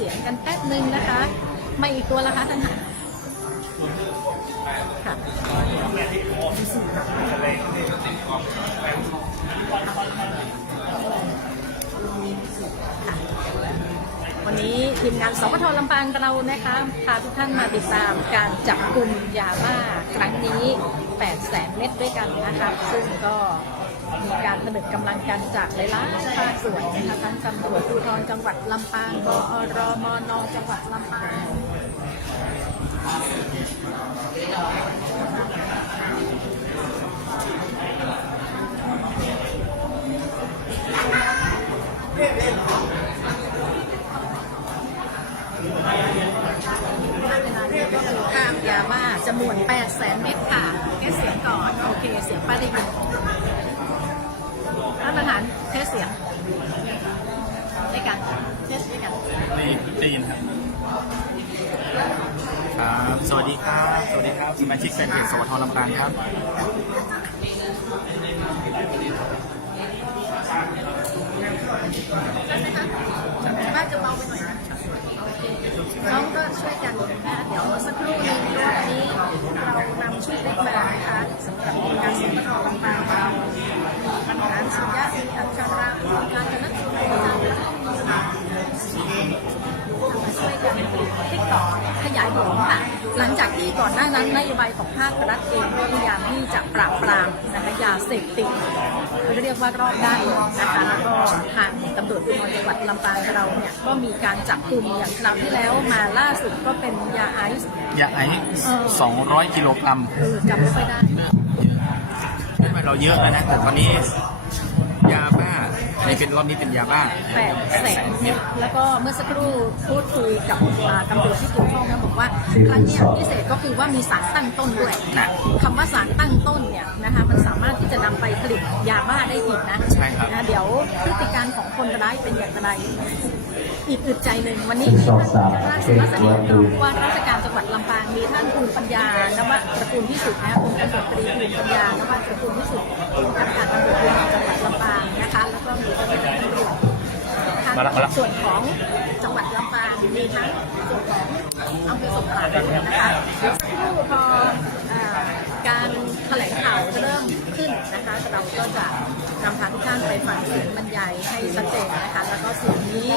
สียงกันแป๊บนึงนะคะม่อีกตัวละคะท่านค่ะค่ะวันนี้ทีมงานสปทลำปางเรานะคะพาทุกท่านมาติดตามการจับกลุ่มยาบ้าครั้งนี้8แสนเม็ดด้วยกันนะคะ ซึ่งก็ การผนึกกำลังกันจากหลายๆภาคส่วนนะคะทั้งตำรวจภูธรจังหวัดลำปางกอรมนจังหวัดลำปางเวลานี้ก็คือภาพยาบ้าจำนวน8แสนเม็ดค่ะแค่เสียงก่อน โอเค เสียงป้าได้ยินานประธานเทสเสียงด้วยกันเทสด้วยกันได้ได้ยินครับครับสวัสดีครับ สวัสดีครับสมาชิกแฟนเพจสวทลำปางครับบ้านจะเบาไปหน่อยนะโอเคน้องก็ช่วยกันนะเดี๋ยวสักครู่หนึงวันนี้เรานำชุดเล็กมา กที่ก่อนหน้านั้นนโยบายของภาครัฐเองก็พยายามที่จะปราบปรามนะคะยาเสพติดเรียกว่ารอบด้านเลยนะคะแล้วก็ทางตำรวจภูธรจังหวัดลำปางเราเนี่ยก็มีการจับกลุ่มอย่างคราวที่แล้วมาล่าสุดก็เป็นยาไอซ์ยาไอซ์200กิโลกรัมเออจำไม่ค่อยได้ ไม่เป็นเราเยอะแล้วนะแต่ตอนนี้ยาบ้า ในเป็นรอบนี้เป็นยาบ้าแปดแสนเม็ดแล้วก็เมื่อสักครู่พูดคุยกับอ่าตำรวจที่เกี่ยวข้องนะบอกว่าครั้งเนี้ยพิเศษก็คือว่ามีสารตั้งต้นด้วยนะคำว่าสารตั้งต้นเนี่ยนะคะมันสามารถที่จะนำไปผลิตยาบ้าได้อีกนะใช่ครับ นะเดี๋ยวพฤติการของคนร้ายเป็นอย่างไรอีกอึดใจหนึ่งวันนี้มีท่านราชวัฒน์รองผู้ว่าราชการจังหวัดลำปางมีท่านภูมิปัญญานวตระกูลพิสุทธิ์นะองค์ตำรวจตรีภูมิปัญญานวตระกูลพิสุทธิ์ผู้บังคับการตำรวจภูธรจังหวัดลำปางนะคะแล้ว ก็มีเจ้าหน้าที่ตำรวจทั้งมาแล้วมาแล้วส่วนของจังหวัดลำปางมีทั้งส่วนของอำเภอสงขลาด้วยนะคะเดี๋ยวสักครู่พออ่าการแถลงข่าวเริ่มขึ้นนะคะเราก็จะ นำพาทุกท่านไปฟังเสียงบรรยายให้ชัดเจนนะคะ แล้วก็สียงนี้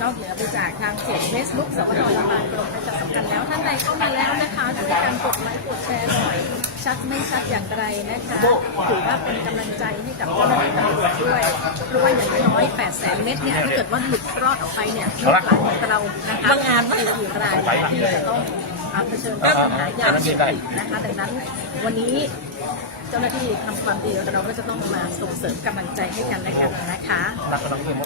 นอกเหนือไปจากทางเพจ Facebook สวทลำปางกรมประชาสัมพันธ์แล้วท่านใดเข้ามาแล้วนะคะช่วยกันกดไลค์กดแชร์หน่อย ชัดไม่ชัดอย่างไรนะคะถือว่าเป็นกำลังใจให้กับเจ้าหน้าที่ตำรวจด้วยเพราะว่าอย่างน้อย8แสนเม็ดเนี่ยถ้าเกิดว่าหลุดรอดออกไปเนี่ยลูกหลานของเรานะคะบางงานว่าอีกรายที่จะต้องเอาเผชิญกับปัญหายาเสพติดนะคะดังนั้นวันนี้ เจ้าหน้าที่ทำความดีเราก็จะต้องมาส่งเสริมกำลังใจให้กันและกันนะคะ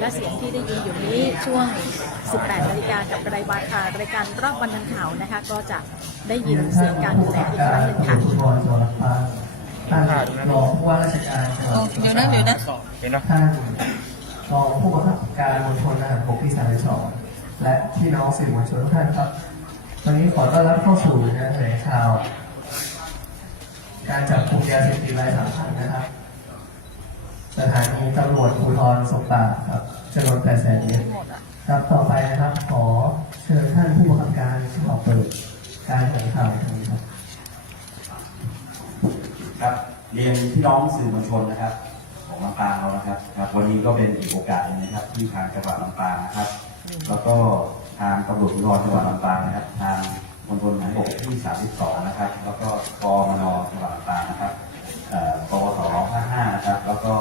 และเสียงที่ได้ยินอยู่นี้ช่วง 18 นาฬิกากับรายการรายการรอบวันทันข่าวนะคะ ก็จะได้ยินเสียงการดูแลอีกครั้งหนึ่งค่ะภูธรจังหวัดลำปางท่านรองผู้ว่าราชการจังหวัดเดี๋ยวนะเดี๋ยวนะเห็นไหมท่านรองผู้บังคับการมณฑลทหารบกที่สามสิบสองและพี่น้องสื่อมวลชนทุกท่านครับ วันนี้ขอต้อนรับเข้าสู่งานแถลงข่าว การจับกลุ่มยาเสพติดรายสำคัญนะครับ สถานีตำรวจภูธรสงขลาครับจำนวน8แสนเมตรครับต่อไปนะครับ ขอเชิญท่านผู้บังคับการขอเปิดการแถลงข่าวตรงนี้ครับครับเรียนพี่น้องสื่อมวลชนนะครับ ของลำปางเรานะครับครับ วันนี้ก็เป็นอีกโอกาสหนึงนะครับ ที่ทางจังหวัดลำปางนะครับ แล้วก็ทางตำรวจภูธรจังหวัดลำปางนะครับ ทาง มณฑลทหารบกที่ 32 นะครับ แล้วก็กมนจังหวัดลำปางนะครับปวส55นะครับ แล้วก็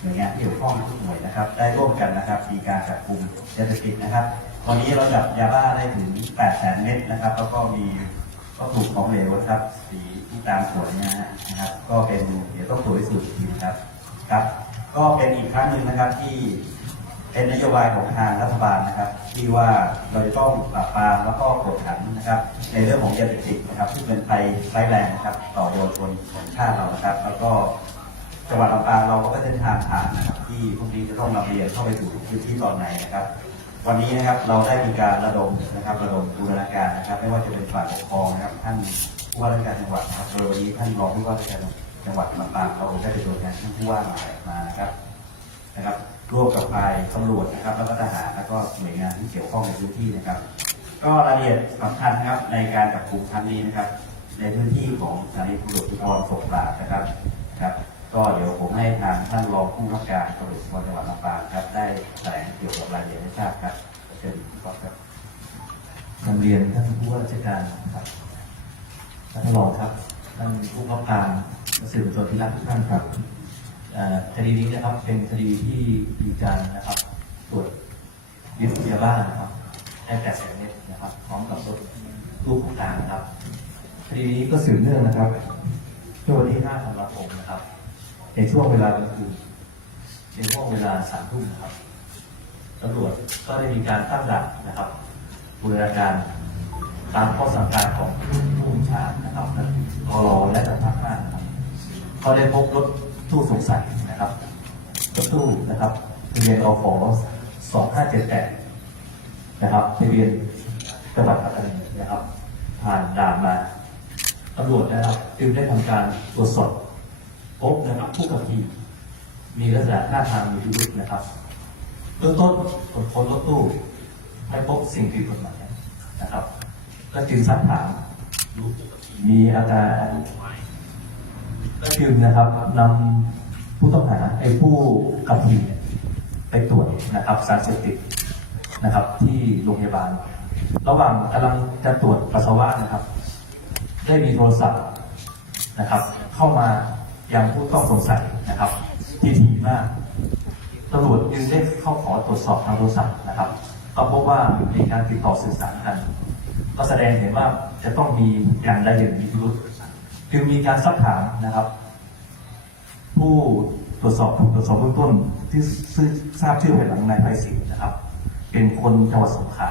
หน่วยงานที่เกี่ยวข้องทุกหน่วยนะครับ ได้ร่วมกันนะครับมีการจับกลุ่มยาเสพติดนะครับวันนี้เราจับยาบ้าได้ถึง8แสนเม็ดนะครับ แล้วก็มีก็ถูกของเหลวนะครับ สีที่ตามขวดนะฮะนะครับ ก็เป็นเดี๋ยวต้องตรวจพิสูจน์อีกทีนะครับ ครับ ก็เป็นอีกครั้งหนึ่งนะครับที่ เป็นนโยบายของทางรัฐบาลนะครับ ที่ว่าเราจะต้องปราบปรามแล้วก็กดขันนะครับ ในเรื่องของยาเสพติดนะครับซึ่เป็นภัยร้ายแรงนะครับ ต่อเยาวชนของชาติเรานะครับ แล้วก็จังหวัดลำปางเราก็เป็นเส้นทางผ่านนะครับ ที่พวกนี้จะต้องลำเลียงเข้าไปสู่พื้นที่ตอนไหนนะครับ วันนี้นะครับเราได้มีการระดมนะครับ ระดมบูรณาการนะครับ ไม่ว่าจะเป็นฝ่ายปกครองนะครับ ท่านผู้ว่าราชการจังหวัดนะครับโดยวันนี้ท่านรองผู้ว่าราชการจังหวัดลำปางเราได้เป็นตัวแทนท่านผู้ว่ามามานะครับนะครับ ร่วมกับฝ่ายตำรวจนะครับ แล้วก็ทหารแล้วก็หน่วยงานที่เกี่ยวข้องในพื้นที่นะครับ ก็รายละเอียดสำคัญนะครับในการจับกลุ่มครั้งนี้นะครับ ในพื้นที่ของสถานีตำรวจภูธรสงขลานะครับครับ ก็เดี๋ยวผมให้ทางท่านรองผู้ว่าการตำรวจภูธรจังหวัดลำปางครับได้แถลงเกี่ยวกับรายละเอียดให้ทราบครับเชิญก่อนครับนำเรียนท่านผู้ว่าราชการครับท่านรองครับท่านผู้ข้าการสื่อมวลชนที่รักทุกท่านครับ คดีนี้นะครับเป็นคดีที่มีการนะครับตรวจยึดยาบ้านะครับได้แต่แสนเมตรนะครับ พร้อมกับรถตู้ของกลางนะครับคดีนี้ก็สืบเนื่องนะครับช่วงวันที่5ธันวาคมนะครับ ในช่วงเวลากลางคืนในช่วงเวลาสามทุ่มนะครับตำรวจก็ได้มีการตั้งด่านนะครับบูรณาการตามข้อสั่งการของผู้บัญชานะครับกรและทางภาคห้านะครับก็ได้พบรถ ตู้สงสัยนะครับรถตู้นะครับทะเบียนอขสองห้าเจ็ดแปดนะครับทะเบียนจังหวัดปัตตานีนะครับ ผ่านด่านมาตำรวจนะครับจึงได้ทำการตรวจสอบพบนะครับผู้ขับขี่มีลักษณะท่าทางมีพิรุธนะครับเบื้องต้นตรวจค้นรถตู้ไม่พบสิ่งผิดกฎหมายนะครับ ก็จึงสักถามมีอาการ ก็จึงนะครับนำผู้ต้องหาไอ้ผู้ขับขี่ไปตรวจนะครับสารเสพติดนะครับ ที่โรงพยาบาล ระหว่างกำลังจะตรวจปัสสาวะนะครับ ได้มีโทรศัพท์นะครับ เข้ามายังผู้ต้องสงสัยนะครับ ที่ถี่มากตำรวจจึงได้เข้าขอตรวจสอบทางโทรศัพท์นะครับก็พบว่ามีการติดต่อสื่อสารกัน ก็แสดงเห็นว่าจะต้องมีอย่างใดอย่างหนึ่งมีพิรุษ จึงมีการซักถามนะครับ ผู้ตรวจสอบตรวจสอบเบื้องต้นที่ทราบชื่อภายหลังนายไพศาลนะครับ เป็นคนจังหวัดสงขลา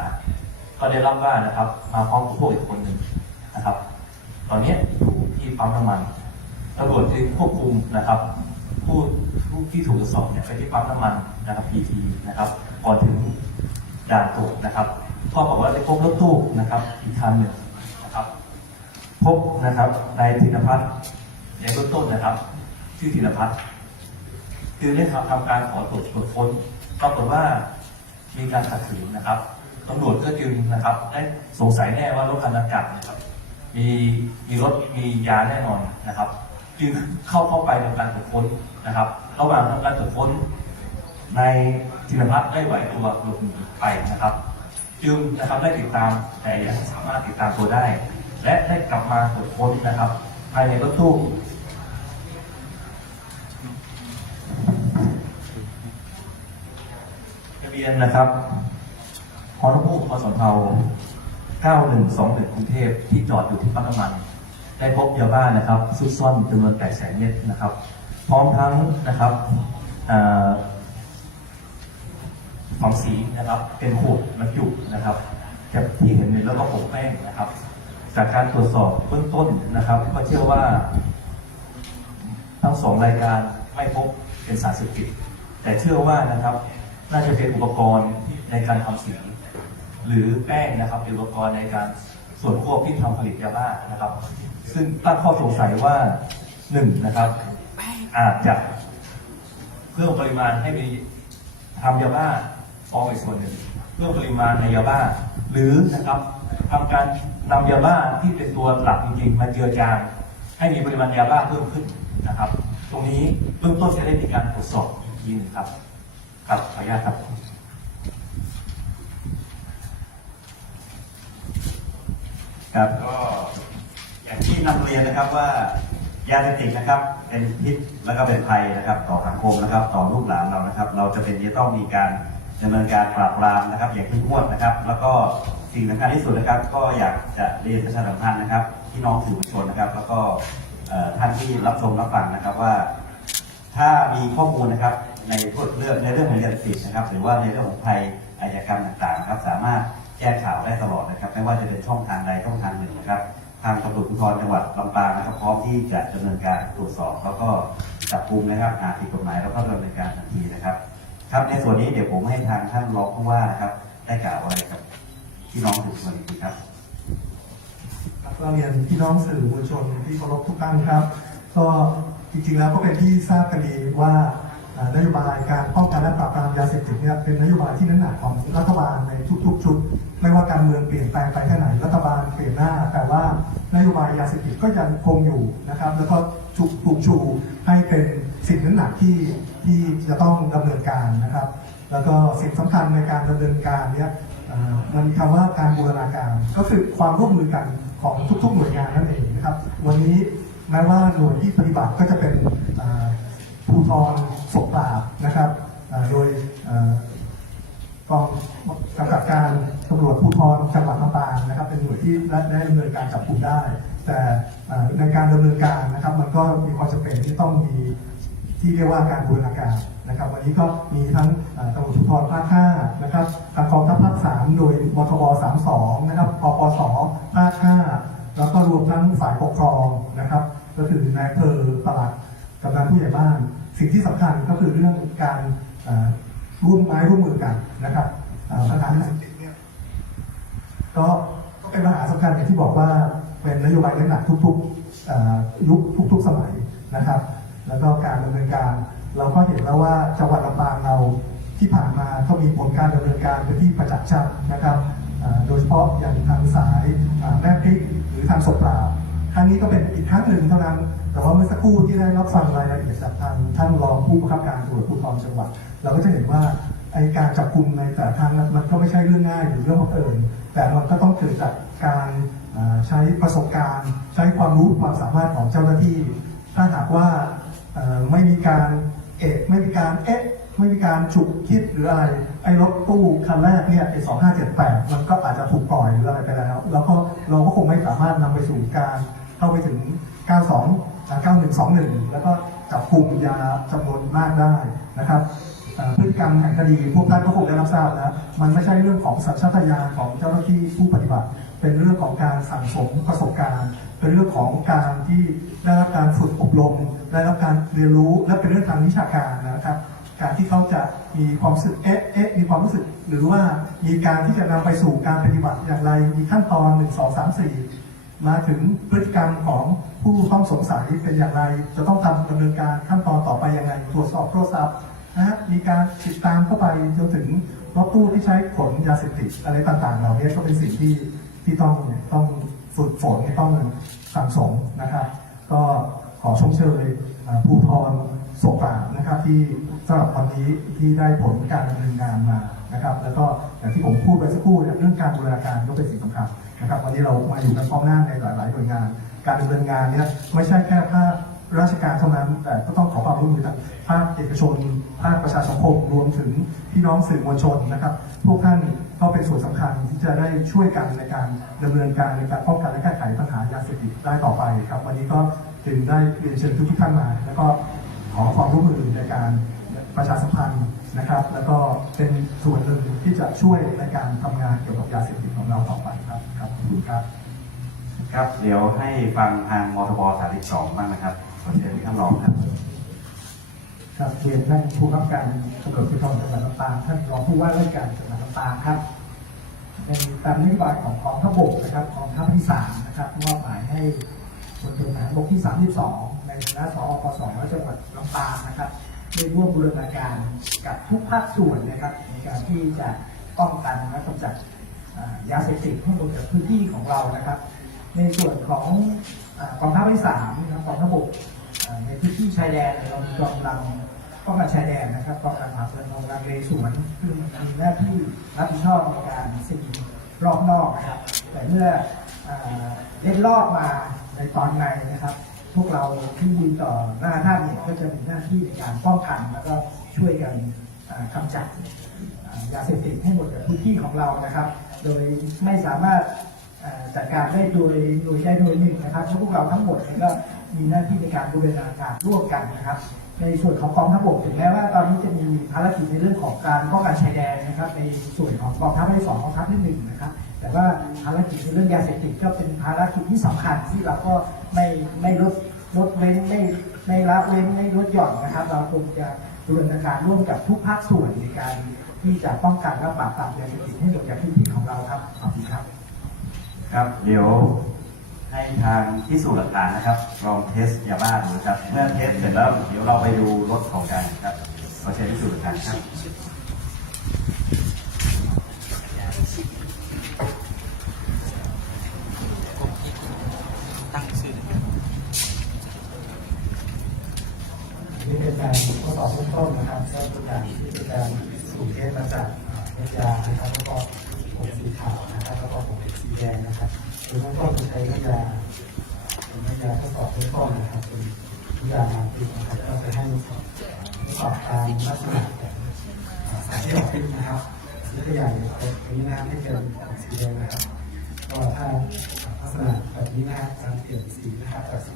ก็ได้รับว่านะครับ มาพร้อมกับพวกอีกคนหนึ่งนะครับ ตอนนี้อยู่ที่ปั๊มน้ำมันตำรวจจึงควบคุมนะครับ ผู้ผู้ที่ถูกตรวจสอบเนี่ยไปที่ปั๊มน้ำมันนะครับ PT นะครับก่อนถึงด่านตรวจนะครับพ่อบอกว่าได้พบรถตู้นะครับ อีกคันหนึ่ง พบนะครับนายธินพัฒน์ในเบื้องต้นนะครับ ชื่อธินพัฒน์จึงได้ทำทำการขอตรวจตรวจค้นปรากฏว่ามีการขัดขืนนะครับตำรวจก็จึงนะครับ ได้สงสัยแน่ว่ารถคันดังกล่าวนะครับ มีมีรถมียาแน่นอนนะครับ จึงเข้าเข้าไปทำการตรวจค้นนะครับ ระหว่างทำการตรวจค้นในายธินพัฒน์ได้ไหวตัวหลบหนีไปนะครับ จึงนะครับได้ติดตามแต่ยังสามารถติดตามตัวได้ และได้กลับมาตรวจค้นนะครับ ภายในรถตู้ทะเบียนนะครับฮอนพูพสนเทา9121กรุงเทพที่จอดอยู่ที่ปั๊มน้ำมัน ได้พบยาบ้านะครับซุกซ่อนจำนวน8แสนเม็ดนะครับ พร้อมทั้งนะครับของสีนะครับ เป็นขวดบรรจุนะครับที่เห็นในแล้วก็ผงแป้งนะครับ จากการตรวจสอบเบื้องต้นนะครับ ก็เชื่อว่า ทั้งสองรายการไม่พบเป็นสารเสพติดแต่เชื่อว่านะครับ น่าจะเป็นอุปกรณ์ในการทำสีหรือแป้งนะครับเป็นอุปกรณ์ในการส่วนควบที่ทำผลิตยาบ้านะครับ ซึ่งตั้งข้อสงสัยว่าหนึ่งนะครับ อาจจะเพิ่มปริมาณให้มีทำยาบ้าฟองอีกส่วนหนึ่งเพิ่มปริมาณในยาบ้า หรือนะครับ ทำการนำยาบ้าที่เป็นตัวหลักจริงๆมาเจือจางให้มีปริมาณยาบ้าเพิ่มขึ้นนะครับ ตรงนี้เบื้องต้นจะได้มีการตรวจสอบอีกทีนึงครับครับขออนุญาตครับครับก็อย่างที่นำเรียนนะครับว่ายาเสพติดนะครับ เป็นพิษแล้วก็เป็นภัยนะครับ ต่อสังคมนะครับ ต่อลูกหลานเรานะครับ เราจะเป็นจะต้องมีการดำเนินการปราบปรามนะครับ อย่างเข้มงวดนะครับ แล้วก็ สิ่งสำคัญที่สุดนะครับ ก็อยากจะเรียนประชาสัมพันธ์นะครับพี่น้องสื่อมวลชนนะครับ แล้วก็ท่านที่รับชมรับฟังนะครับว่า ถ้ามีข้อมูลนะครับในพวกเรื่องในเรื่องของยาเสพติดนะครับ หรือว่าในเรื่องของภัยอาชญากรรมต่างๆครับสามารถแจ้งข่าวได้ตลอดนะครับ ไม่ว่าจะเป็นช่องทางใดช่องทางหนึ่งนะครับ ทางตำรวจภูธรจังหวัดลำปางนะครับพร้อมที่จะดำเนินการตรวจสอบ แล้วก็จับกลุ่มนะครับหาผิดกฎหมายแล้วก็ดำเนินการทันทีนะครับ ครับในส่วนนี้เดี๋ยวผมให้ทางท่านรองผู้ว่านะครับได้กล่าวอะไรกับ พี่น้องสื่อมวลชนครับครับเราเรียนพี่น้องสื่อมวลชนที่เคารพทุกท่านครับ ก็จริงๆแล้วก็เป็นที่ทราบกันดีว่านโยบายการป้องกันและปราบปรามยาเสพติดเนี่ยเป็นนโยบายที่น้ำหนักของรัฐบาลในทุกๆชุดไม่ว่าการเมืองเปลี่ยนแปลงไปแค่ไหนรัฐบาลเปลี่ยนหน้า แต่ว่านโยบายยาเสพติดก็ยังคงอยู่นะครับ แล้วก็ถูกถูกชูให้เป็นสิ่งน้ำหนักที่ที่จะต้องดำเนินการนะครับ แล้วก็สิ่งสำคัญในการดำเนินการเนี่ย มันมีคำว่าการบูรณาการก็คือความร่วมมือกันของทุก ๆ หน่วยงานนั่นเองนะครับ วันนี้แม้ว่าหน่วยที่ปฏิบัติก็จะเป็นภูธรศกปราบนะครับโดยกองกำกับการตำรวจภูธรจังหวัดลำปางนะครับ เป็นหน่วยที่ได้ดำเนินการจับกลุ่มได้ แต่ในการดำเนินการนะครับ มันก็มีความจำเป็นที่ต้องมี ที่เรียกว่าการบูรณาการนะครับ วันนี้ก็มีทั้งตำรวจภูธรภาค5นะครับทางกองทัพภาค3โดยมทบ32นะครับปปสภาค5แล้วก็รวมทั้งฝ่ายปกครองนะครับ ก็คือนายอำเภอปลัดกำนันผู้ใหญ่บ้าน สิ่งที่สำคัญก็คือเรื่องการร่วมไม้ร่วมมือกันนะครับปัญหาที่ติดเนี่ยก็ก็เป็นปัญหาสำคัญอย่างที่บอกว่าเป็นนโยบายหนักทุกๆยุคทุก ๆสมัยนะครับ แล้วก็การดำเนินการ เราก็เห็นแล้วว่าจังหวัดลำปางเราที่ผ่านมาก็มีผลการดำเนินการเป็นที่ประจักษ์ชัดนะครับโดยเฉพาะอย่างทางสายแม่พริกหรือทางศพปราบครั้งนี้ก็เป็นอีกครั้งหนึ่งเท่านั้น แต่ว่าเมื่อสักครู่ที่ได้รับฟังรายละเอียดจากทางท่านรองผู้บังคับการตำรวจภูธรจังหวัด เราก็จะเห็นว่าไอการจับกลุ่มในแต่ละครั้งมันก็ไม่ใช่เรื่องง่ายหรือเรื่องบังเอิญแต่มันก็ต้องเกิดจากการใช้ประสบการณ์ ใช้ความรู้ความสามารถของเจ้าหน้าที่ ถ้าหากว่า ไม่มีการเอะไม่มีการเอ๊ะไม่มีการฉุกคิดหรืออะไร ไอ้รถตู้คันแรกเนี่ยไอ้สองห้าเจ็ดแปดมันก็อาจจะถูกปล่อยหรืออะไรไปแล้ว แล้วก็เราก็คงไม่สามารถนำไปสู่การเข้าไปถึง 92อ่า9121 แล้วก็จับกลุ่มยาจำนวนมากได้นะครับเอ่อพฤติกรรมแห่งคดีพวกท่านก็คงได้รับทราบแล้ว มันไม่ใช่เรื่องของสัญชาตญาณของเจ้าหน้าที่ผู้ปฏิบัติ เป็นเรื่องของการสั่งสมประสบการณ์ เป็นเรื่องของการที่ ได้รับการฝึกอบรม ได้รับการเรียนรู้และเป็นเรื่องทางวิชาการนะครับ การที่เขาจะมีความรู้สึกเอ๊ะเอ๊ะมีความรู้สึก หรือว่ามีการที่จะนำไปสู่การปฏิบัติอย่างไร มีขั้นตอน1 2 3 4มาถึงพฤติกรรมของผู้ต้องสงสัยเป็นอย่างไร จะต้องทำดำเนินการขั้นตอนต่อไปยังไงตรวจสอบโทรศัพท์นะฮะมีการติดตามเข้าไปจนถึงรถตู้ที่ใช้ขนยาเสพติดอะไรต่างๆ เหล่านี้ก็เป็นสิ่งที่ที่ต้องต้องฝึกฝนต้องสั่งสมนะครับ ก็ขอชมเชยอ่าภูทรโศกปราบนะครับที่สำหรับวันนี้ที่ได้ผลการดำเนินงานมานะครับ แล้วก็อย่างที่ผมพูดไปสักครู่เนี่ยเรื่องการบูรณาการก็เป็นสิ่งสำคัญนะครับ วันนี้เรามาอยู่กันพร้อมหน้าในหลายๆหน่วยงาน การดำเนินงานเนี่ยไม่ใช่แค่ภาคราชการเท่านั้นแต่ก็ต้องขอความร่วมมือจากภาคเอกชน ภาคประชาสังคมรวมถึงพี่น้องสื่อมวลชนนะครับ พวกท่าน ก็เป็นส่วนสำคัญที่จะได้ช่วยกันในการดำเนินการในการป้องกันและแก้ไขปัญหายาเสพติดได้ต่อไปครับ วันนี้ก็จึงได้เรียนเชิญทุกๆท่านมา แล้วก็ขอความร่วมมือในการประชาสัมพันธ์นะครับ แล้วก็เป็นส่วนหนึ่งที่จะช่วยในการทำงานเกี่ยวกับยาเสพติดของเราต่อไปครับครับขอบคุณครับ ครับเดี๋ยวให้ฟังทางมทบ32บ้างนะครับขอเชิญท่านรองครับครับเรียนท่านผู้กำกับการตำรวจภูธรจังหวัดลำปางท่านรองผู้ว่าราชการจังหวัด ลำปางครับ เป็นตามนโยบายของกองทัพบกนะครับกองทัพที่สามนะครับมอบหมายให้พลเรือทหารบกที่ 32 ในฐานะสอปสจังหวัดลำปางนะครับได้ร่วมบูรณาการกับทุกภาคส่วนนะครับ ในการที่จะป้องกันและกำจัดยาเสพติดให้หมดจากพื้นที่ของเรานะครับ ในส่วนของกองทัพที่สามนะครับกองทัพบกในพื้นที่ชายแดนเนี่ยเรามีกองกำลัง ป้องกันชายแดนนะครับกองกำลังผ่าเมืองกองกำลังเลสวนซึ่งมีหน้าที่รับผิดชอบในการสิ่งรอบนอกนะครับ แต่เมื่อเล่นรอบมาในตอนในนะครับ พวกเราที่ยืนต่อหน้าท่านเนี่ยก็จะมีหน้าที่ในการป้องกันแล้วก็ช่วยกันอ่ากำจัดยาเสพติดให้หมดจากพื้นที่ของเรานะครับ โดยไม่สามารถจัดการได้โดยโดยใดโดยหนึ่งนะครับพราะพวกเราทั้งหมดนี่ก็มีหน้าที่ในการบูรณาการร่วมกันนะครับ ในส่วนของกองทัพบกถึงแม้ว่าตอนนี้จะมีภารกิจในเรื่องของการป้องกันชายแดนนะครับ ในส่วนของกองทัพที่สองกองทัพที่หนึ่งนะครับ แต่ว่าภารกิจในเรื่องยาเสพติดก็เป็นภารกิจที่สำคัญที่เราก็ไม่ไม่ลดลดเว้นไม่ไม่ละเว้นไม่ลดหย่อนนะครับ เราคงจะดำเนินการร่วมกับทุกภาคส่วนในการที่จะป้องกันและปราบปรามยาเสพติดให้หมดจากพื้นที่ของเราครับขอบคุณครับ ครับเดี๋ยว ให้ทางพิสูจน์หลักฐานนะครับลองเทสยาบ้าดูครับ เมื่อเทสเสร็จแล้วเดี๋ยวเราไปดูรถของกันครับขอเชิญพิสูจน์หลักฐานครับ ตั้งชื่อ นี่เป็นการทดสอบเบื้องต้นนะครับก็เป็นการที่เป็นการสูบเทสมาจากเม็ดยานะครับแล้วก็ผงสีขาวนะครับแล้วก็ผงสีแดงนะครับโดยเบื้องต้นจะใช้เม็ดยาเป็นเม็ดยาทดสอบเบื้องต้นนะครับเป็นยามาติดนะครับก็จะให้ทดสอบตามลักษณะของสารที่ออกฤทธิ์นะครับยกตัวอย่าง ตัวนี้นะครับไม่เกินสีแดงนะครับก็ถ้าลักษณะแบบนี้นะครับการเปลี่ยนสีนะครับจากสี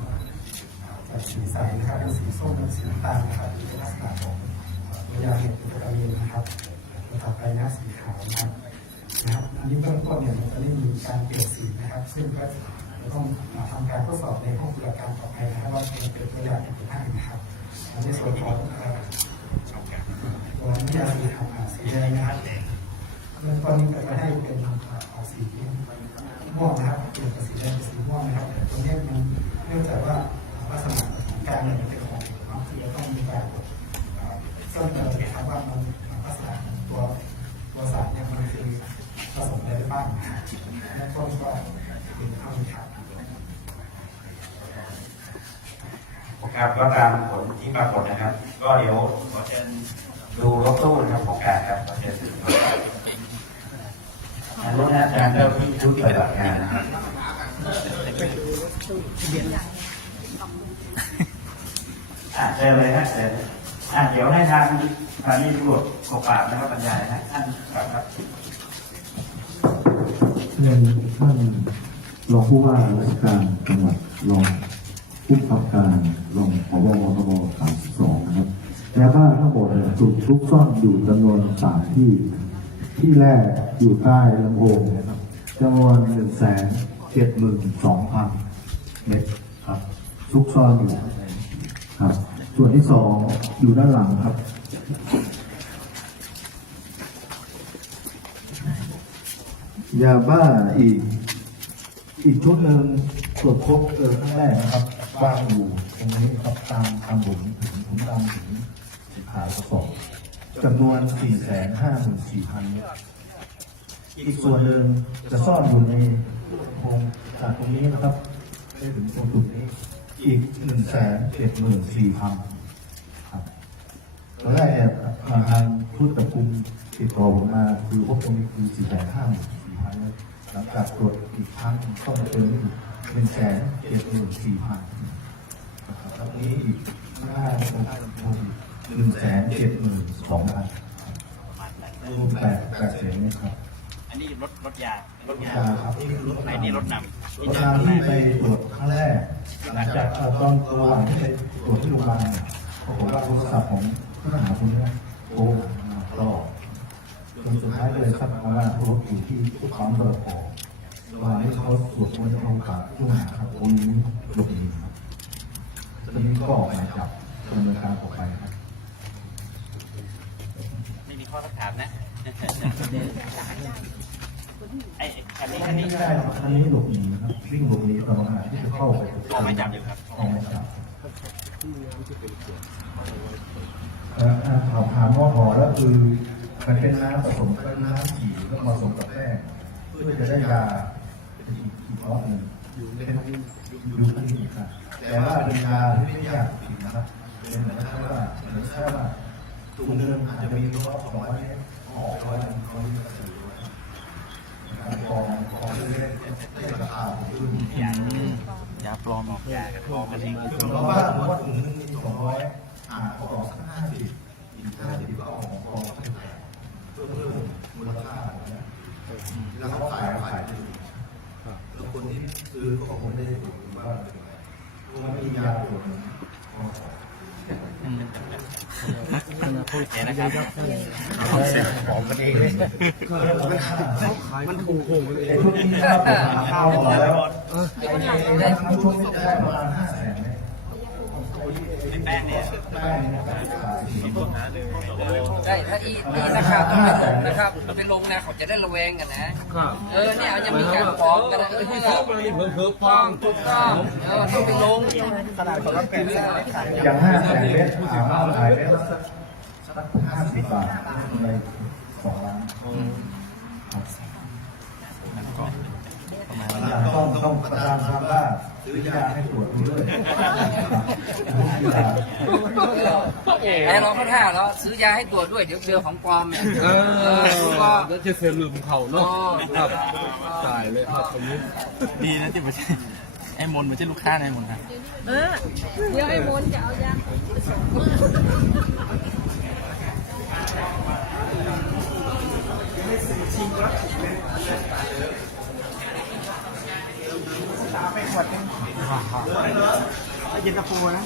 จากสีใสนะครับเป็นสีส้มเป็นสีน้ำตาลนะครับเป็นลักษณะของตัวยาเห็ดตัวเองนะครับแล้วต่อไปนะสีขาวนะครับนะครับอันนี้เบื้องต้นเนี่ยมันจะไม่มีการเปลี่ยนสีนะครับ ซึ่งก็จะต้องทำการทดสอบในห้องปฏิบัติการต่อไปนะครับว่าเป็นเป็นตัวอย่างเป็นห้างนะครับอันนี้ส่วนของตัวน้ำยาสีขาวอ่าสีแดงนะครับ เบื้องต้นนี้ก็จะให้เป็นออกสีม่วงนะครับเปลี่ยนจากสีแดงเป็นสีม่วงนะครับแต่ตัวเนี้มันเนื่องจากว่าลักษณะของการเงินเป็นของความที่จะต้องมีการเอ่อเพิ่มเติมนะครับว่ามันลักษณะของตัวตัวสารเนี่ยมันคือผสมอะไรได้บ้างนะครับและต้นก็เป็นข้าวมีครับครับก็ตามผลที่ปรากฏนะครับ ก็เดี๋ยวขอเชิญดูรถตู้นะครับของการครับขอเชิญ อนนู้นะอาจารย์เจ้าที่ชุดปฏิบัติงานนะครับอะเชิญเลยฮะเชิญอะเดี๋ยวให้ทางสถานีตำรวจกบปราบนะครับบรรยายนะท่านครับเรียนท่านรองผู้ว่าราชการจังหวัดรองผู้บังคับการรองผบมทบ32นะครับยาบ้าทั้งหมดเนี่ยถูกซุกซ่อนอยู่จำนวนสามที่ ที่แรกอยู่ใต้ลำโพงนะครับจำนวนหนึ่งแสนเจ็ดหมื่นสองพันเมตรครับซุกซ่อนอยู่ครับส่วนที่สองอยู่ด้านหลังครับ ยาบ้าอีก อีกชุดหนึ่งตรวจพบเจอครั้งแรกนะครับวางอยู่ตรงนี้ครับตามตามบุญถึงผมตามถึงสิขายกระสอบ จำนวน 4 5 4 0 0 0เมตรอีกส่วนหนึ่งจะซ่อนอยู่ในโพรงจากตรงนี้นะครับได้ถึงตรงจุดนี้ อีก 1 7 4 0 0 0ครับตอนแรกเนี่ยทางทางชุดจับกลุ่มติดต่อผมมาคือพบตรงนี้คือ 4 5 4 0 0 0เมตรหลังจากตรวจอีกครั้งก็มาเจอหนึ่งแสนเจ็ดหมื่นสี่พันนะครับนี้อีกห้า หนึ่งแสนเจ็ดหมื่นสองพันรวมแปดแปดแสนนะครับอันนี้รถรถยารถยาครับนี่คือรถไหนนี่รถนำรถนำที่ไปตรวจครั้งแรกหลังจากเอ่อตอนระหว่างที่ไปตรวจที่โรงพยาบาลเนี่ยปรากฏว่าโทรศัพท์ของผู้ต้องหาคนนี้โทรมาตลอดจนสุดท้ายก็เลยทราบมาว่ารถอยู่ที่ทุกครั้งตลอดระหว่างที่เขาตรวจคนในโรงพยาบาลผู้ต้องหาครับคนนี้หลบหนีครับตอนนี้ก็ออกหมายจับดำเนินการต่อไปครับ ไม่มีข้อสักถามนะไอ้คันนี้อัคันนนี้นี้ไม่ได้ครับอันนี้หลบหนีครับวิ่งหลบหนีต่อมาที่จะเข้าไปออกหมายจับอยู่ครับออกหมายจับเอ่ออ่าถามถามว่าหอแล้วคือมันเป็นน้ำผสมกับน้ำฉี่แล้วผสมกับแป้งเพื่อจะได้ยาเป็นอีกอีกรอบหนึ่งอยู่เป็นอยู่ที่นี่ครับแต่ว่าเป็นยาที่ไม่ยากผิดนะครับเป็นเหมือนกับว่าเหมือนกับว่า ถุงหนึงอาจจะมีรอบสองร้อยเมตรออกร้อยหนึ่งร้อยสี่ร้อยการกองกองเล็กๆที่ราคาขึ้นอย่างยาปลอมออกยากับปลอมกันเองคือเราว่าผมว่าถุงนึงมีสองร้อยอ่าออกสักห้าสิบอีกห้าสิบก็เอาของกองขึ้นไปเพื่อเพิ่มมูลค่าของเนี่ยแล้วเขาขายขาขายได้ดีแล้วคนที่ซื้อก็คงไม่ได้ถูกว่ามันมียาตัวหนึงแก เลยนะครับมันถูกไอ้พวกนี้ครับข้าวหมดแล้วไอ้ไอ้ไอ้ทั้งชุดนี่ได้ประมาณห้าแสน แป้งเนี่ยแป้งนะครับขายที่ใช่ถ้าอีอีนักข่าวต้องไปลงนะครับไปลงนะเขาจะได้ระแวงกันนะเออเนี่ยจะมีการฟ้องกันนะเออถูกต้องถูกต้องเออต้องไปลงอย่างห้าแสนเมตรถามว่าขายเมตรละสักห้าสิบบาทในสองล้านต้องต้องประจานความว่าซื้อยาให้ตรวจด้วย ไอ้เราเข้าท่าแล้วซื้อยาให้ตรวจด้วยเดี๋ยวเจอของปลอมเนี่ยเออก็แล้วจะเสียลืมเขาเนาะครับตายเลยครับตรงนี้ดีนะที่ไม่ใช่ไอ้มนไม่ใช่ลูกค้าในมนต์นะเออเดี๋ยวไอ้มนจะเอายาไปส่งเป็นตะปูนะ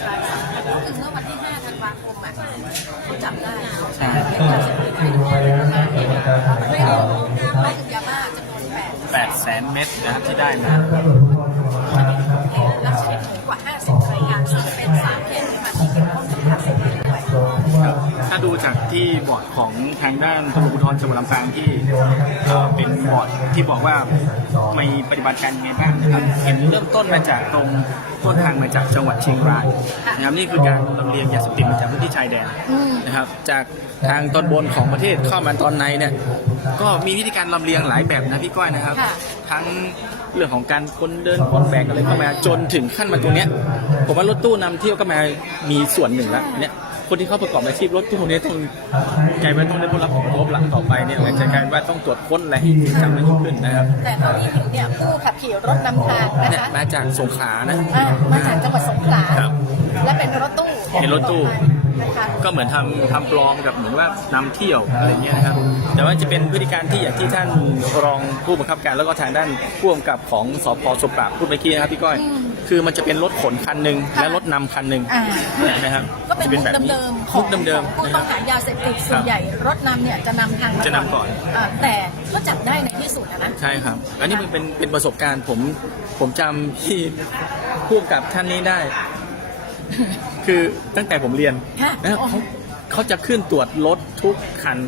เสพติดรายสำคัญก็คือเมื่อวันที่5ธันวาคมอะเขาจับได้ใช่เป็นยาเสพติดเป็นแค่ประมาณไม่ถึงไม่ถึงยาบ้าจำนวนแปดแปดแสนเม็ดนะครับที่ได้มา จากที่บอร์ดของทางด้านตำรวจภูธรจังหวัดลำปางที่เอ่อเป็นบอร์ดที่บอกว่ามีปฏิบัติการยังไงบ้างนะครับเห็นเริ่มต้นมาจากตรงต้นทางมาจากจังหวัดเชียงรายนะครับนี่คือการลำเลียงยาเสพติดมาจากพื้นที่ชายแดนนะครับจากทางตอนบนของประเทศเข้ามาตอนในเนี่ยก็มีวิธีการลำเลียงหลายแบบนะพี่ก้อยนะครับ ค่ะ ทั้งเรื่องของการคนเดินคนแบกอะไรเข้ามาจนถึงขั้นมาตรงเนี้ยผมว่ารถตู้นำเที่ยวก็มามีส่วนหนึ่งแล้วเนี่ย คนที่เขาประกอบอาชีพรถตู้เนี่ยต้องกลายเป็นต้องได้รับผลกระทบหลังต่อไปเนี่ยมันจะกลายเป็นว่าต้องตรวจค้นอะไรให้จริงจังมากยิ่งขึ้นนะครับแต่เท่าที่เห็นเนี่ยผู้ขับขี่รถนำทางนะเนี่ยคะมาจากสงขลานะ อ่ามาจากจังหวัดสงขลา ครับ และเป็นรถตู้เป็นรถตู้นะคะ ก็เหมือนทำทำปลอมกับเหมือนว่านำเที่ยวอะไรเงี้ยนะครับ แต่ว่าจะเป็นพฤติการที่อย่างที่ท่านรองผู้บังคับการแล้วก็ทางด้านผู้กำกับของสพสมปราบพูดเมื่อกี้นะครับพี่ก้อยคือมันจะเป็นรถขนคันหนึ่งและรถนำคันหนึ่งอ่านะครับก็เป็นจะมุกแบบนี้เดิมๆขมุองกเดิมผู้ๆนะคต้รัองบหายาเสพติดส่วนใหญ่รถนำเนี่ยจะนำทางจะนำก่อนาแต่ก็จับได้ในที่สุดนะนะใช่ครับ อันนี้มันเป็นเป็นประสบการณ์ผมผมจำที่ผู้กำกับท่านนี้ได้ คือตั้งแต่ผมเรียนค่ะนะเขาเขาจะขึ้นตรวจรถทุกคัน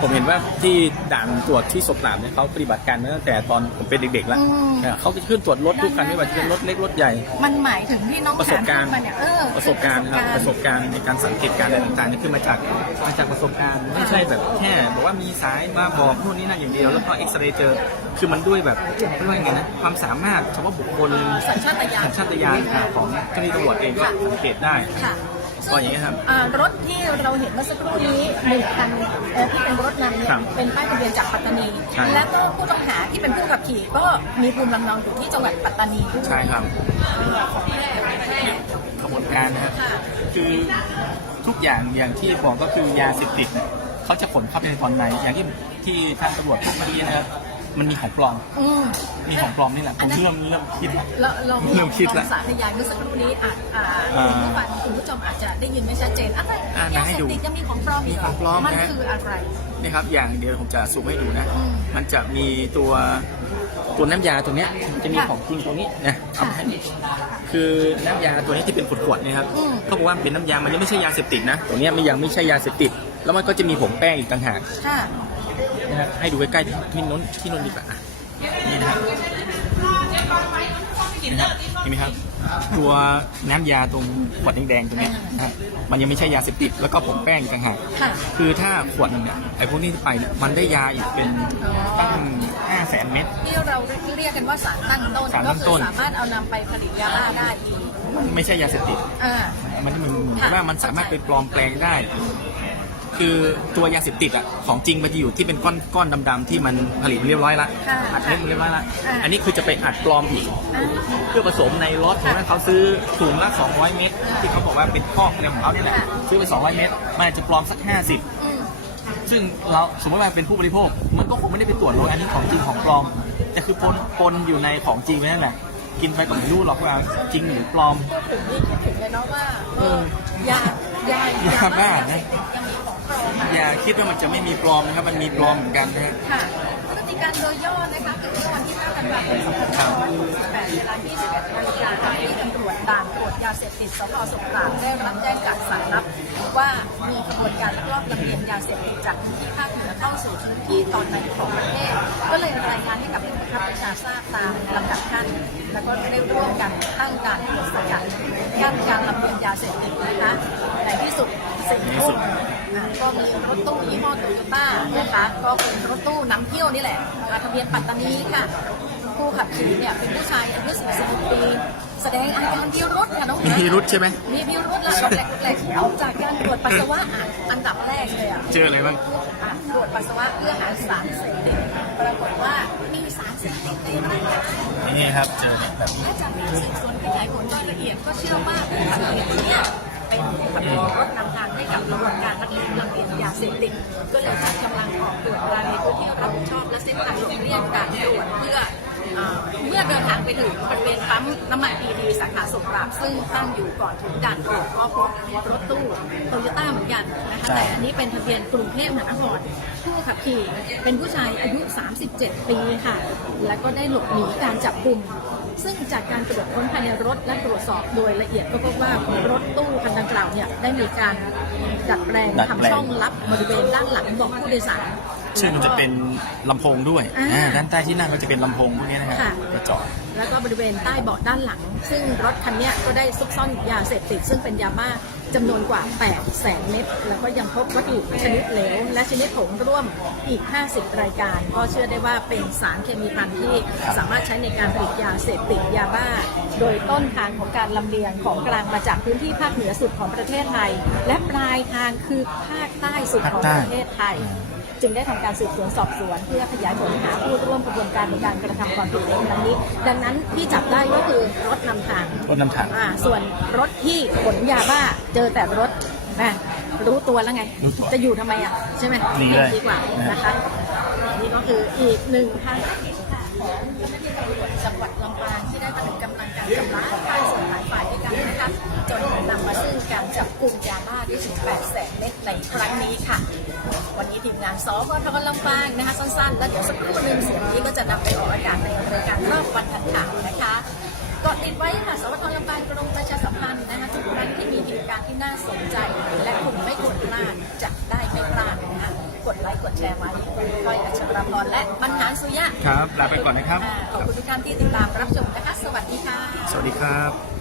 ผมเห็นว่าที่ด่านตรวจที่สบปรามเนี่ยเขาปฏิบัติการมาตั้งแต่ตอนผมเป็นเด็กๆแล้วอืมนะเขาจะขึ้นตรวจรถทุกคันไม่ว่าจะเป็นรถเล็กรถใหญ่ มันหมายถึงที่น้องประสบการณ์ถมขึ้นมาเนี่ยเออประสบการณ์ครับประสบการณ์ในการสังเกตการณ์อะไรต่างๆนี่คือมาจากมาจากประสบการณ์ไม่ใช่แบบแค่บอกว่ามีสายมาบอกนู่นนี่นั่นอย่างเดียว แล้วก็เอ็กซเรย์เจอคือมันด้วยแบบเรียกว่าไงนะความสามารถเฉพาะบุคคลสัญชาตญาณสัญชาตญาณของเจ้าหน้าที่ตำรวจเองก็สังเกตได้ ค่ะ ก็อย่างนี้ครับอ่ารถที่เราเห็นเมื่อสักครู่นี้หนึ่งคันเอ่อที่เป็นรถนำเนี่ยครับเป็นป้ายทะเบียนจากปัตตานี ใช่ และก็ผู้ต้องหาที่เป็นผู้ขับขี่ก็มีภูมิลำเนาอยู่ที่จังหวัดปัตตานีด้วย ใช่ครับขบวนการนะครับค่ะคือทุกอย่างอย่างที่บอกก็คือยาเสพติดเนี่ยเขาจะขนเข้าไปในตอนในอย่างที่ที่ทางตำรวจพูดเมื่อกี้นะครับ มันมีของปลอม อืมมีของปลอมนี่แหละ ผมเริ่มเริ่มคิด เราเราเริ่มคิดละ สารยานเมื่อสักครู่นี้อาจอ่าอ่าคุณผู้ฟังคุณผู้ชมอาจจะได้ยินไม่ชัดเจนอะไรอ่ายาให้เสพดูติดยังมีของปลอมอีกมีของปลอมมันนะฮะคืออะไร นี่ครับ อย่างเดียวผมจะซูมให้ดูนะ อืม มันจะมีตัวตัวน้ำยาตัวเนี้ยจะมีค่ะของจริงตัวนี้นะเอาค่ะ ให้ดูคือน้ำยาตัวนี้ที่เป็นขวดๆเนะครับอืม เขาบอกว่าเป็นน้ำยามันยังไม่ใช่ยาเสพติดนะ ตัวเนี้ยมันยังไม่ใช่ยาเสพติด แล้วมันก็จะมีผงแป้งอีกต่างหาก ค่ะ นะครับให้ดูใกล้ๆที่ที่นู้นที่นู้นดีกว่าอะนี่นะครับนะครับเห็นไหมครับ ตัวน้ำยาตรงขวดแดงๆตรงเนี้ยนะครับมันยังไม่ใช่ยาเสพติดแล้วก็ผงแป้งอีกต่างหากค่ะ คือถ้าขวดหนึงเนี่ยไอ้พวกนี้ไปเนี่ยมันได้ยาอีกเป็นตั้งห้าแสนเม็ด ที่เราเรียกกันว่าสารตั้งต้นสารตั้ก็งคืต้อนสามารถเอานำไปผลิตยาบ้าได้อีกมันไม่ใช่ยาเสพติด อ่า มันเหมือนเหมือนกับว่ามันสามารถไปปลอมแปลงได้ คือตัวยาเสพติดอะของจริงมันจะอยู่ที่เป็นก้อนก้อนดำๆที่มันผลิตเรียบร้อยละค่ะอัดเม็ดเรียบร้อยละอ่า อันนี้คือจะไปอัดปลอมอีก อ่า เพื่อผสมในรถเพราะว่าเขาซื้อถุงละ 200 เม็ดที่เขาบอกว่าเป็นข้อกอะไรของเขานี่แหละค่ะ ซื้อไป 200 เม็ดมันอาจจะปลอมสัก อืม 50 ซึ่งเราสมมติว่าเป็นผู้บริโภค มันก็คงไม่ได้ไปตรวจเลยอันนี้ของจริงของปลอม แต่คือปนปนอยู่ในของจริงไว้นั่นแหละ กินไปก็ไม่รู้หรอกว่าจริงหรือปลอม ถึงนี่คิดถึงเลยเนาะว่าเออยายายาบ้านะยังมีของปลอม อะอย่าคิดว่ามันจะไม่มีปลอมนะครับ มันมีปลอมเหมือนกันนะฮะ ค่ะปกติการโดยย่อนะคะคือเมื่อวันที่5กันยายน2568เวลา21นาฬิกาทางที่ตำรวจด่านตรวจยาเสพติดสพสงขลาได้รับแจ้งจากสายลับ ว่ามีขบวนการลักลอบลำเลียงยาเสพติดจากพื้นที่ภาคเหนือเข้าสู่พื้นที่ตอนในของประเทศ ก็เลยรายงานให้กับผู้บังคับบัญชาทราบตามลำดับขั้นแล้วก็ได้ร่วมกันตั้งการตรวจสกัดกั้นการลำเลียงยาเสพติดนะคะในที่สุดสิ่งทุ่มอ่า ก็มีรถตู้ยี่ห้อโตโยต้านะคะ ก็เป็นรถตู้นำเที่ยวนี่แหละมาทะเบียนปัตตานีค่ะ ผู้ขับขี่เนี่ยเป็นผู้ชายอายุ46ปีแสดงอาการพิรุษค่ะน้องมีพิรุธใช่ไหมมีพิรุษแล้วก็แปลกๆเอาจากการตรวจปัสสาวะอะอันดับแรกเลยอะเจออะไรบ้างอะตรวจปัสสาวะเพื่อหาสารเสพติดปรากฏว่ามีสารเสพติดในร่างกายนี่ครับเจอแบบนี้และจากการสืบสวนขยายผลโดยละเอียดก็เชื่อว่าผู้ขับขี่คนเนี้ เป็นผู้ขับขี่รถนำทางให้กับกระบวนการนักเรียนลำเลียงยาเสพติดก็เลยจัดกำลังออกตรวจตราในพื้นที่รับผิดชอบและเส้นทางหลบเลี่ยงการตรวจเพื่อ มื่อเดินทางไปถึงบริเวณปั๊มน้ำมันพีดีสาขาสงขลาซึ่งตั้งอยู่ก่อนถึงด่านตรวจก็พบรถตู้โตโยต้าเหมือนกันนะคะแต่อันนี้เป็นทะเบียนกรุงเทพมหานครผู้ขับขี่เป็นผู้ชายอายุ 37 ปีค่ะ แล้วก็ได้หลบหนีการจับกลุ่มซึ่งจากการตรวจค้นภายในรถและตรวจสอบโดยละเอียดก็พบว่ารถตู้คันดังกล่าวเนี่ยได้มีการดัดแปลงดัดแปลงทำช่องลับบริเวณด้านหลังเบอกผู้โดยสาร ซึ่งมันจะเป็นลำโพงด้วยอ่าอ่าด้านใต้ที่นั่งก็จะเป็นลำโพงพวกนี้นะฮะค่ะไปจอด แล้วก็บริเวณใต้เบาะด้านหลัง ซึ่งรถคันเนี้ยก็ได้ซุกซ่อนยาเสพติด ซึ่งเป็นยาบ้าจำนวนกว่า 8 แสนเม็ด แล้วก็ยังพบวัตถุชนิดเหลว และชนิดผงร่วมอีก 50 รายการ ก็เชื่อได้ว่าเป็นสารเคมีพันที่สามารถใช้ในการผลิตยาเสพติดยาบ้า โดยต้นทางของการลำเลียงของกลางมาจากพื้นที่ภาคเหนือสุดของประเทศไทย และปลายทางคือภาคใต้สุดของประเทศไทย จึงได้ทำการสืบสวนสอบสวน เพื่อขยายผลหาผู้ร่วมกระบวนการในการกระทำความผิดในครั้งนี้ ดังนั้นที่จับได้ก็คือรถนำทางรถนำทางอ่าส่วนรถที่ขนยาบ้าเจอแต่รถนะรู้ตัวแล้วไงรู้ตัวจะอยู่ทำไมอะใช่ไหมหนีเลยดีกว่านะคะนี่ก็คืออีกหนึ่งภารกิจค่ะของเจ้าหน้าที่ตำรวจจังหวัดลำปางที่ได้ผนึกกำลังการชำระค่าส่วนหลายฝ่ายด้วยกันนะคะจนนำมาซึ่งการจับกลุ่มยาบ้าได้ถึง8แสนเม็ดในครั้งนี้ค่ะ วันนี้ทีมงานสพทลำปางนะคะสั้นๆ แล้วเดี๋ยวสักครู่หนึ่งเสียงนี้ก็จะนำไปออกอากาศในรายการรอบวันทันข่าวนะคะกดติดไว้ค่ะสพทลำปางกรมประชาสัมพันธ์นะคะทุกครั้งที่มีเหตุการณ์ที่น่าสนใจ และคุณไม่ควรพลาดจะได้ไม่พลาดนะคะกดไลค์กดแชร์ไว้ก้อยอัชราพรและบรรหารสุยะครับลาไปก่อนนะครับอ่าขอบคุณทุกท่านที่ติดตามรับชมนะคะ สวัสดีค่ะ สวัสดีครับ